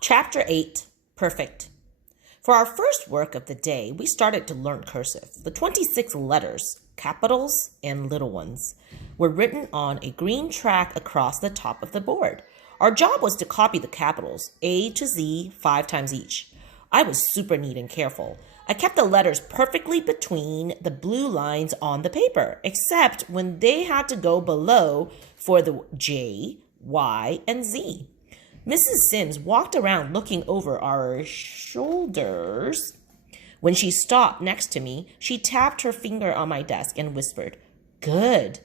Chapter 8, Perfect. For our first work of the day, we started to learn cursive. The 26 letters, capitals and little ones, were written on a green track across the top of the board. Our job was to copy the capitals, A to Z, 5 times each. I was super neat and careful. I kept the letters perfectly between the blue lines on the paper, except when they had to go below for the J, Y, and Z. Mrs. Sims walked around looking over our shoulders. When she stopped next to me, she tapped her finger on my desk and whispered, "Good."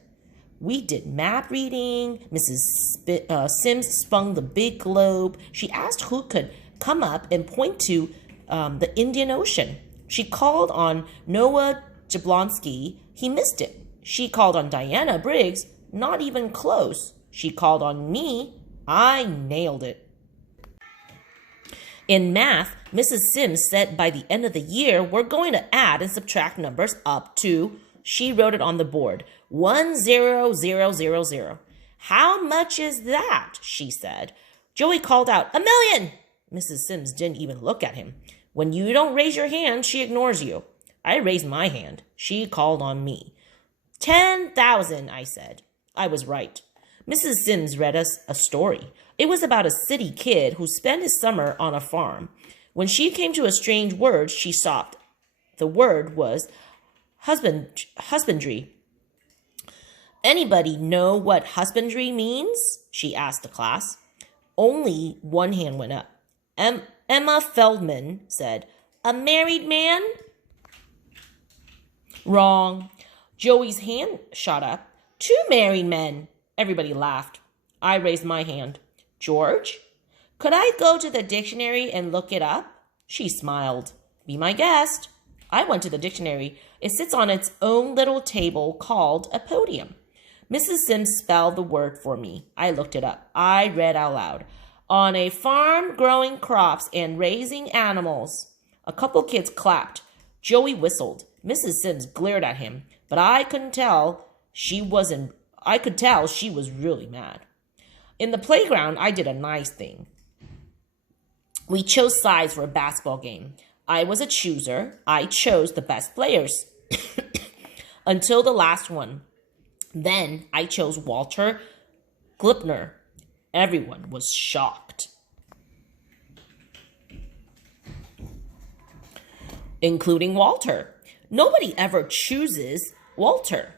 We did map reading. Sims spun the big globe. She asked who could come up and point to the Indian Ocean. She called on Noah Jablonski. He missed it. She called on Diana Briggs. Not even close. She called on me. I nailed it. In math, Mrs. Sims said by the end of the year, we're going to add and subtract numbers up to, she wrote it on the board, 10000. How much is that? She said. Joey called out, 1,000,000. Mrs. Sims didn't even look at him. When you don't raise your hand, she ignores you. I raised my hand. She called on me. 10,000, I said. I was right. Mrs. Sims read us a story. It was about a city kid who spent his summer on a farm. When she came to a strange word, she stopped. The word was husbandry. Anybody know what husbandry means? She asked the class. Only one hand went up. Emma Feldman said, "A married man?" Wrong. Joey's hand shot up. 2 married men. Everybody laughed. I raised my hand. George? Could I go to the dictionary and look it up? She smiled. Be my guest. I went to the dictionary. It sits on its own little table called a podium. Mrs. Sims spelled the word for me. I looked it up. I read out loud. On a farm growing crops and raising animals. A couple kids clapped. Joey whistled. Mrs. Sims glared at him, but I could tell she was really mad. In the playground, I did a nice thing. We chose sides for a basketball game. I was a chooser. I chose the best players until the last one. Then I chose Walter Glipner. Everyone was shocked, including Walter. Nobody ever chooses Walter.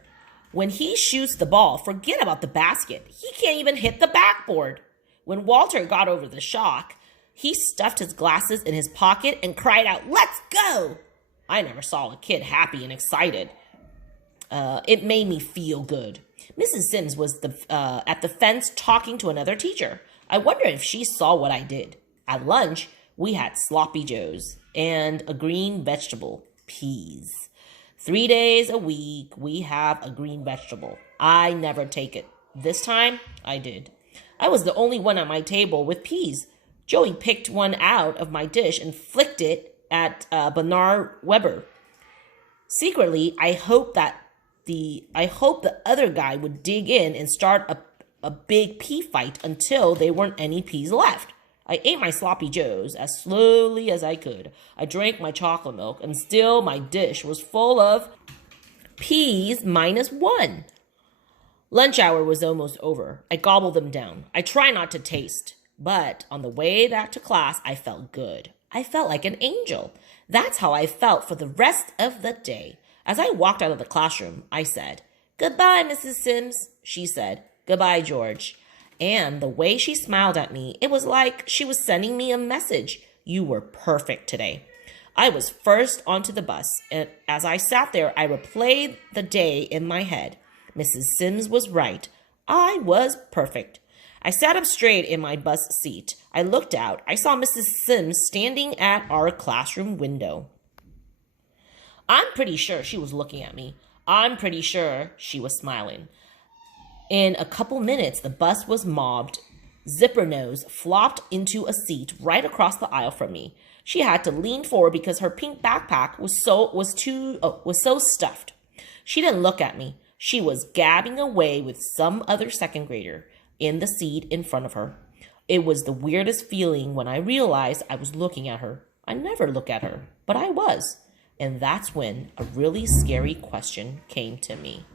When he shoots the ball, forget about the basket. He can't even hit the backboard. When Walter got over the shock, he stuffed his glasses in his pocket and cried out, "Let's go!" I never saw a kid happy and excited. It made me feel good. Mrs. Sims was at the fence talking to another teacher. I wonder if she saw what I did. At lunch, we had sloppy joes and a green vegetable, peas. 3 days a week, we have a green vegetable. I never take it. This time, I did. I was the only one at my table with peas. Joey picked one out of my dish and flicked it at Bernard Weber. Secretly, I hoped the other guy would dig in and start a big pea fight until there weren't any peas left. I ate my sloppy joes as slowly as I could. I drank my chocolate milk, and still my dish was full of peas -1. Lunch hour was almost over. I gobbled them down. I try not to taste, but on the way back to class, I felt good. I felt like an angel. That's how I felt for the rest of the day. As I walked out of the classroom, I said, "Goodbye, Mrs. Sims." She said, "Goodbye, George." And the way she smiled at me, it was like she was sending me a message. You were perfect today. I was first onto the bus, and as I sat there, I replayed the day in my head. Mrs. Sims was right. I was perfect. I sat up straight in my bus seat. I looked out. I saw Mrs. Sims standing at our classroom window. I'm pretty sure she was looking at me. I'm pretty sure she was smiling. In a couple minutes, the bus was mobbed. Zipper Nose flopped into a seat right across the aisle from me. She had to lean forward because her pink backpack was so stuffed. She didn't look at me. She was gabbing away with some other second grader in the seat in front of her. It was the weirdest feeling when I realized I was looking at her. I never look at her, but I was. And that's when a really scary question came to me.